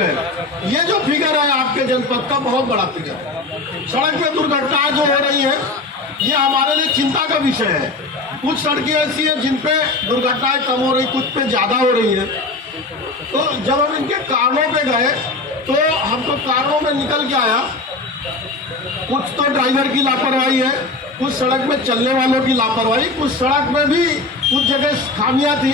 गए। ये जो फिगर है आपके जनपद का बहुत बड़ा फिगर है। सड़क पे दुर्घटनाएं जो हो रही है ये हमारे लिए चिंता का विषय है। कुछ सड़कें ऐसी हैं जिन पे दुर्घटनाएं कम हो रही, कुछ पे ज़्यादा हो रही है। तो जब हम इनके कारणों पे गए तो हमको कारणों में निकल के आया, कुछ तो ड्राइवर की लापरवाही है, कुछ सड़क में चलने वालों की लापरवाही, कुछ सड़क में भी कुछ जगह खामियां थी,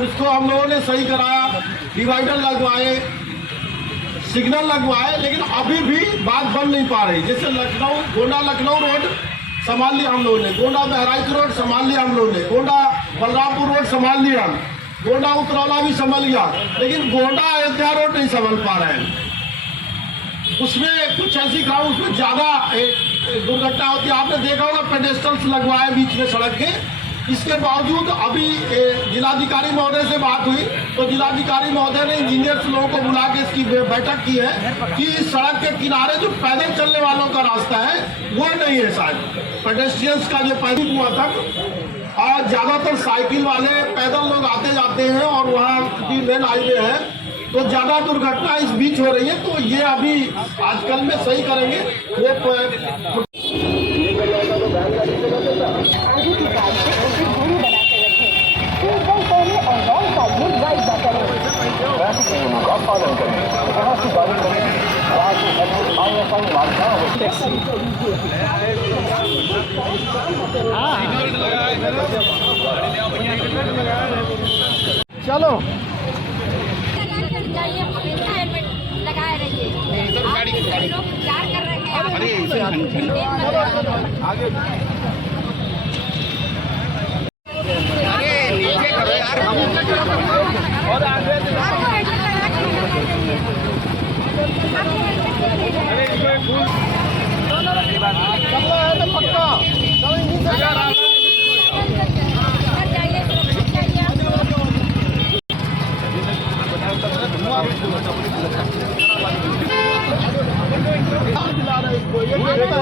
उसको हम लोगों ने सही कराया, डिवाइडर लगवाए, सिग्नल लगवाए, लेकिन अभी भी बात बन नहीं पा रही। जैसे लखनऊ गोंडा लखनऊ रोड संभाल लिया हम लोगों ने, गोंडा बहराइच रोड संभाल लिया हम लोगों ने, गोंडा बलरामपुर रोड संभाल लिया, गोंडा उतरौला भी संभल गया, लेकिन गोंडा अयोध्या रोड नहीं संभल पा रहे हैं। उसमें कुछ ऐसी गाँव उसमें ज़्यादा दुर्घटना होती है। आपने देखा होगा पेडेस्टल्स लगवाए बीच में सड़क के, इसके बावजूद अभी जिलाधिकारी महोदय से बात हुई तो जिलाधिकारी महोदय ने इंजीनियर्स लोगों को बुला के इसकी बैठक की है कि इस सड़क के किनारे जो पैदल चलने वालों का रास्ता है वो नहीं है, शायद पेडेस्ट्रियंस का जो पैदल हुआ था, और ज़्यादातर साइकिल वाले पैदल लोग आते जाते हैं और वहाँ की मेन हाईवे है, तो ज़्यादा दुर्घटना इस बीच हो रही है। तो ये अभी आजकल में सही करेंगे वो पालन करें, यहाँ से गाड़ी करें, चलो लगाए रहिए, लोग इंतजार कर रहे हैं। आगे नीचे करो यार, और आगे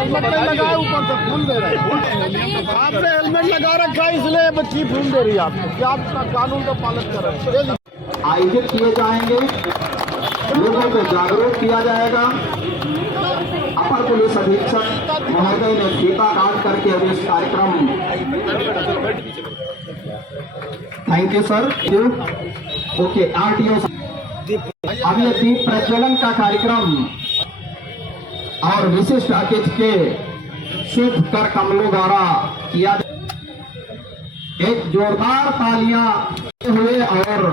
पक्का लगाए, ऊपर से फूल दे रहे हैं। आपने हेलमेट लगा रखा है इसलिए बच्ची फूल दे रही है आपको, क्या आप कानून का पालन कर रहे हैं। आयोजित किए जाएंगे, लोगों को जागरूक किया जाएगा। अपर पुलिस अधीक्षक महोदय ने फीता काट करके अभी इस कार्यक्रम, thank you sir, okay RTO अभी ये दीप प्रज्वलन का कार्यक्रम और विशिष्ट अतिथि के शुभ कर कमलों द्वारा किया। एक जोरदार तालियां हुए और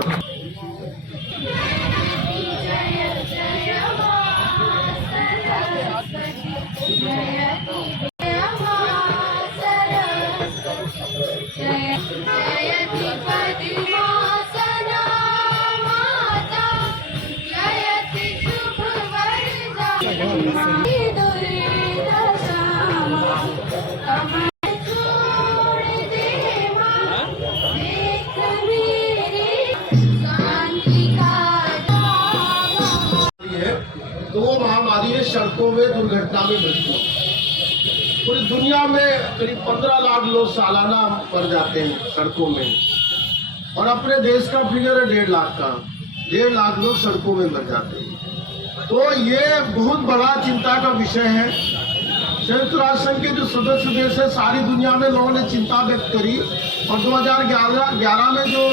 तो वो महामारी है सड़कों में दुर्घटना में मृत्यु। पूरी दुनिया में करीब 15 लाख लोग सालाना मर जाते हैं सड़कों में, और अपने देश का फिगर है 1.5 लाख का। 1.5 लाख लोग सड़कों में मर जाते हैं। तो ये बहुत बड़ा चिंता का विषय है। संयुक्त राष्ट्र संघ के जो सदस्य देश है, सारी दुनिया में लोगों ने चिंता व्यक्त करी, और 2011 में जो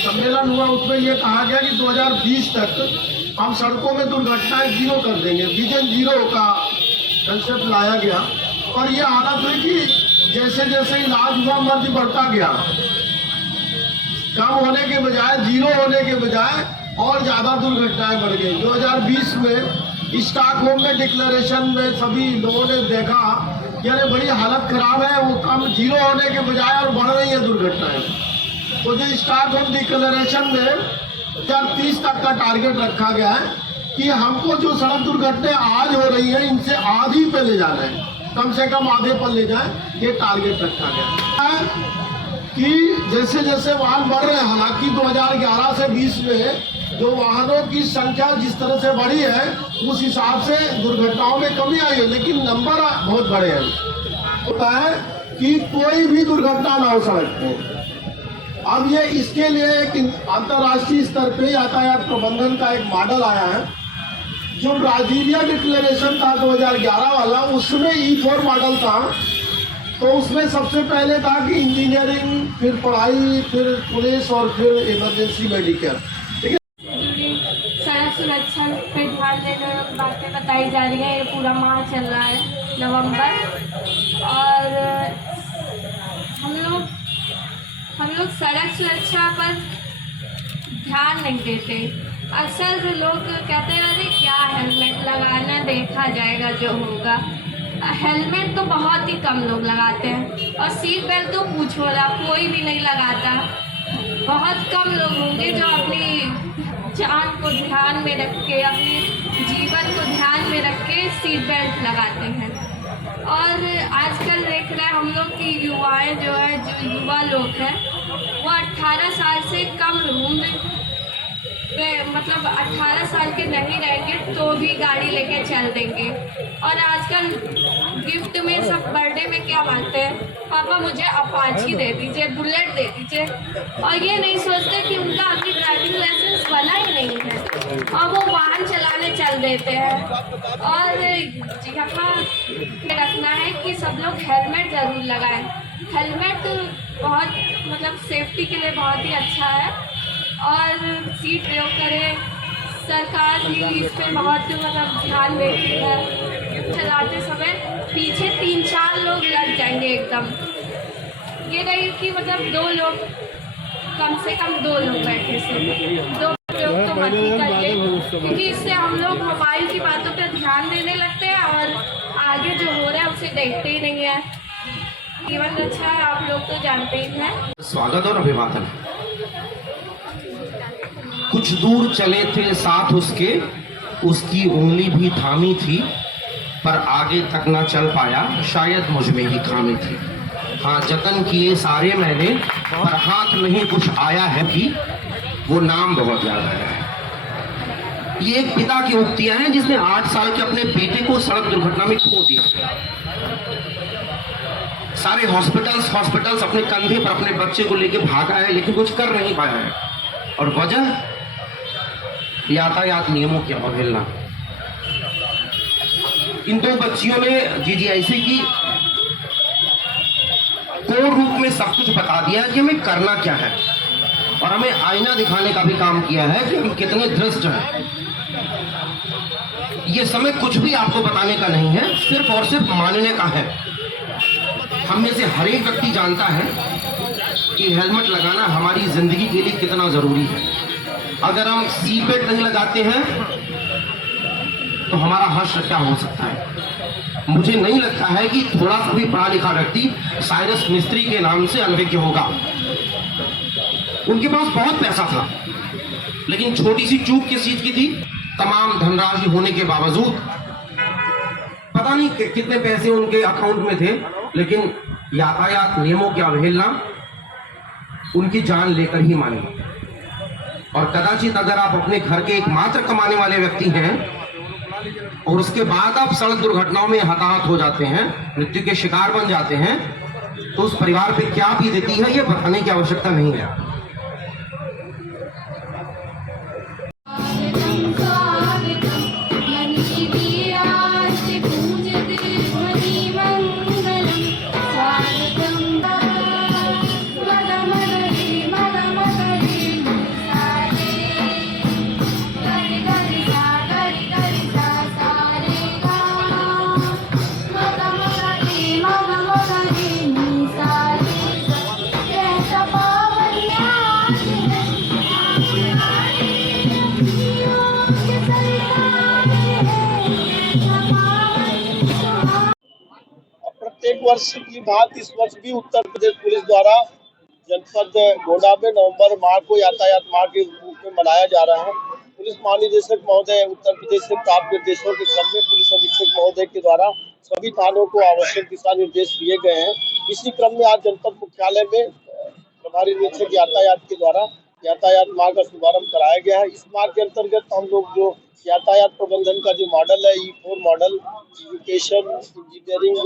सम्मेलन हुआ उसमें ये कहा गया कि 2020 तक हम सड़कों में दुर्घटनाएं 0 कर देंगे, विजन 0 का कंसेप्ट लाया गया। और ये हालत हुई कि जैसे जैसे इलाज हुआ मर्ज बढ़ता गया, कम होने के बजाय 0 होने के बजाय और ज़्यादा दुर्घटनाएं बढ़ गई। 2020 में स्टॉकहोम में डिक्लेरेशन में सभी लोगों ने देखा कि अरे बड़ी हालत खराब है, वो कम 0 होने के बजाय और बढ़ रही है दुर्घटनाएं। तो जो स्टॉकहोम डिक्लेरेशन में 2030 तक का टारगेट रखा गया है कि हमको जो सड़क दुर्घटनाएं आज हो रही है इनसे आधी पे ले जाना है, कम से कम आधे पर ले जाए, ये टारगेट रखा गया है। कि जैसे जैसे वाहन बढ़ रहे हैं, हालांकि 2011 से 20 में जो वाहनों की संख्या जिस तरह से बढ़ी है उस हिसाब से दुर्घटनाओं में कमी आई है, लेकिन नंबर बहुत बड़े हैं। होता है कि कोई भी दुर्घटना ना हो सड़क पे, अब ये इसके लिए एक अंतर्राष्ट्रीय स्तर पे यातायात प्रबंधन का एक मॉडल आया है, जो ब्राजीलिया डिक्लेरेशन था 2011 वाला, उसमें E4 मॉडल था। तो उसमें सबसे पहले था कि इंजीनियरिंग, फिर पढ़ाई, फिर पुलिस और फिर इमरजेंसी मेडिकेयर। ठीक है, सड़क सुरक्षा पे ध्यान देने बातें बताई जा रही हैं। ये पूरा माह चल रहा है नवंबर, और हम लोग सड़क सुरक्षा पर ध्यान नहीं देते। अक्सर लोग कहते हैं अरे क्या हेलमेट लगाना, देखा जाएगा जो होगा। हेलमेट तो बहुत ही कम लोग लगाते हैं, और सीट बेल्ट तो पूछो ना, कोई भी नहीं लगाता। बहुत कम लोग होंगे जो अपनी जान को ध्यान में रख के, अपने जीवन को ध्यान में रख के सीट बेल्ट लगाते हैं। और आजकल देख रहे हैं हम लोग की युवाएं जो युवा लोग हैं वो 18 साल से कम उम्र में, मतलब 18 साल के नहीं रहेंगे तो भी गाड़ी लेके चल देंगे। और आजकल गिफ्ट में सब बर्थडे में क्या मांगते हैं, पापा मुझे अपाची दे दीजिए, बुलेट दे दीजिए, और ये नहीं सोचते कि उनका अभी ड्राइविंग लाइसेंस बना ही नहीं है और वो वाहन चलाने चल देते हैं। और यहाँ रखना है कि सब लोग हेलमेट ज़रूर लगाएं। हेलमेट बहुत मतलब सेफ्टी के लिए बहुत ही अच्छा है, और सीट प्रयोग करें। सरकार भी इस पर बहुत मतलब ध्यान देती है। चलाते समय पीछे 3-4 लोग लग जाएंगे एकदम, ये नहीं कि मतलब 2 लोग, कम से कम 2 लोग बैठे से 2 लोग तो मत ही करिए, क्योंकि इससे हम लोग मोबाइल की बातों पर ध्यान देने लगते हैं और आगे जो हो रहा है उसे देखते ही नहीं है। जीवन रक्षा है, आप लोग तो जानते ही हैं। स्वागत और अभिवादन। कुछ दूर चले थे साथ उसके, उसकी उंगली भी थामी थी, पर आगे तक ना चल पाया, शायद मुझ में ही खामी थी। हाँ, जतन किए सारे मैंने, पर हाथ नहीं कुछ आया है कि वो नाम बहुत याद आया है। ये एक पिता की उक्तियां हैं जिसने 8 साल के अपने बेटे को सड़क दुर्घटना में खो दिया। सारे हॉस्पिटल्स अपने कंधे पर अपने बच्चे को लेके भागा है, लेकिन कुछ कर नहीं पाया है। और वजह यातायात नियमों की अवहेलना। इन 2 बच्चियों ने जी ऐसे की कोर रूप में सब कुछ बता दिया कि हमें करना क्या है, और हमें आईना दिखाने का भी काम किया है कि हम कितने दृष्ट हैं। ये समय कुछ भी आपको बताने का नहीं है, सिर्फ और सिर्फ मानने का है। हम में से हर एक व्यक्ति जानता है कि हेलमेट लगाना हमारी जिंदगी के लिए कितना जरूरी है। अगर हम सीट बेल्ट नहीं लगाते हैं तो हमारा हश्र क्या हो सकता है। मुझे नहीं लगता है कि थोड़ा सा भी पढ़ा लिखा व्यक्ति साइरस मिस्त्री के नाम से अनभिज्ञ होगा। उनके पास बहुत पैसा था, लेकिन छोटी सी चूक किस चीज की थी, तमाम धनराशि होने के बावजूद पता नहीं कितने पैसे उनके अकाउंट में थे, लेकिन यातायात नियमों की अवहेलना उनकी जान लेकर ही मानी। और कदाचित अगर आप अपने घर के एकमात्र कमाने वाले व्यक्ति हैं और उसके बाद आप सड़क दुर्घटनाओं में हताहत हो जाते हैं, मृत्यु के शिकार बन जाते हैं, तो उस परिवार पे क्या बीतती है ये बताने की आवश्यकता नहीं है। प्रत्येक वर्ष की बात इस वर्ष भी उत्तर प्रदेश पुलिस द्वारा जनपद गोंडा में नवंबर माह को यातायात माह के रूप में मनाया जा रहा है। पुलिस महानिदेशक महोदय उत्तर प्रदेश से प्राप्त निर्देशों के क्रम में पुलिस अधीक्षक महोदय के द्वारा सभी थानों को आवश्यक दिशा निर्देश दिए गए हैं। इसी क्रम में आज जनपद मुख्यालय में प्रभारी निरीक्षक यातायात के द्वारा यातायात माह का शुभारंभ कराया गया है। इस माह के अंतर्गत हम लोग जो यातायात प्रबंधन का जो मॉडल है, E4 model, education, engineering,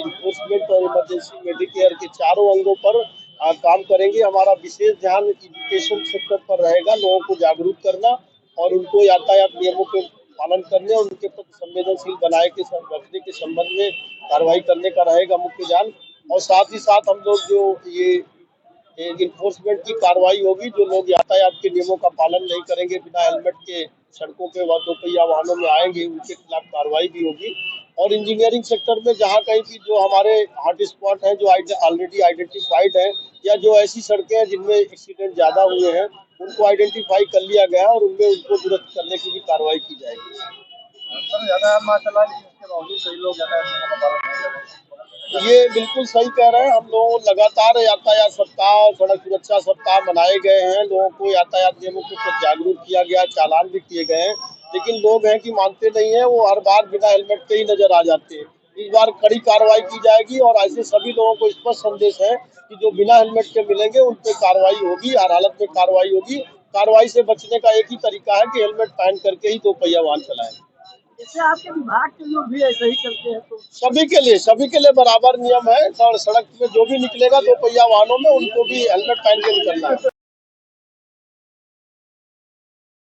enforcement और इमरजेंसी मेडिकेयर के चारों अंगों पर काम करेंगे। हमारा विशेष ध्यान एजुकेशन सेक्टर पर रहेगा, लोगों को जागरूक करना और उनको यातायात नियमों के पालन करने और उनके प्रति संवेदनशील बनाए के रखने के संबंध में कार्रवाई करने का रहेगा मुख्य ध्यान। और साथ ही साथ हम लोग जो ये इन्फोर्समेंट की कार्रवाई होगी, जो लोग यातायात के नियमों का पालन नहीं करेंगे, बिना हेलमेट के सड़कों पे व दोपहिया वाहनों में आएंगे, उनके खिलाफ कार्रवाई भी होगी। और इंजीनियरिंग सेक्टर में जहाँ कहीं भी जो हमारे हॉट स्पॉट हैं, जो ऑलरेडी आइडेंटिफाइड है या जो ऐसी सड़कें हैं जिनमें एक्सीडेंट ज़्यादा हुए हैं, उनको आइडेंटिफाई कर लिया गया है और उनमें उनको दुरुस्त करने की भी कार्रवाई की जाएगी। ये बिल्कुल सही कह रहे हैं। हम लोग लगातार यातायात सप्ताह और सड़क सुरक्षा सप्ताह मनाए गए हैं, लोगों को यातायात नियमों के प्रति जागरूक किया गया, चालान भी किए गए हैं, लेकिन लोग हैं कि मानते नहीं है, वो हर बार बिना हेलमेट के ही नजर आ जाते हैं। इस बार कड़ी कार्रवाई की जाएगी और ऐसे सभी लोगों को स्पष्ट संदेश है कि जो बिना हेलमेट के मिलेंगे उन पर कार्रवाई होगी, हर हालत में कार्रवाई होगी। कार्रवाई से बचने का एक ही तरीका है कि हेलमेट पहन करके ही दोपहिया वाहन चलाएं। जैसे आपके विभाग के लोग भी ऐसे ही चलते हैं तो सभी के लिए बराबर नियम है। और सड़क में जो भी निकलेगा दोपहिया वाहनों में, उनको भी हेलमेट पहन के निकलना है।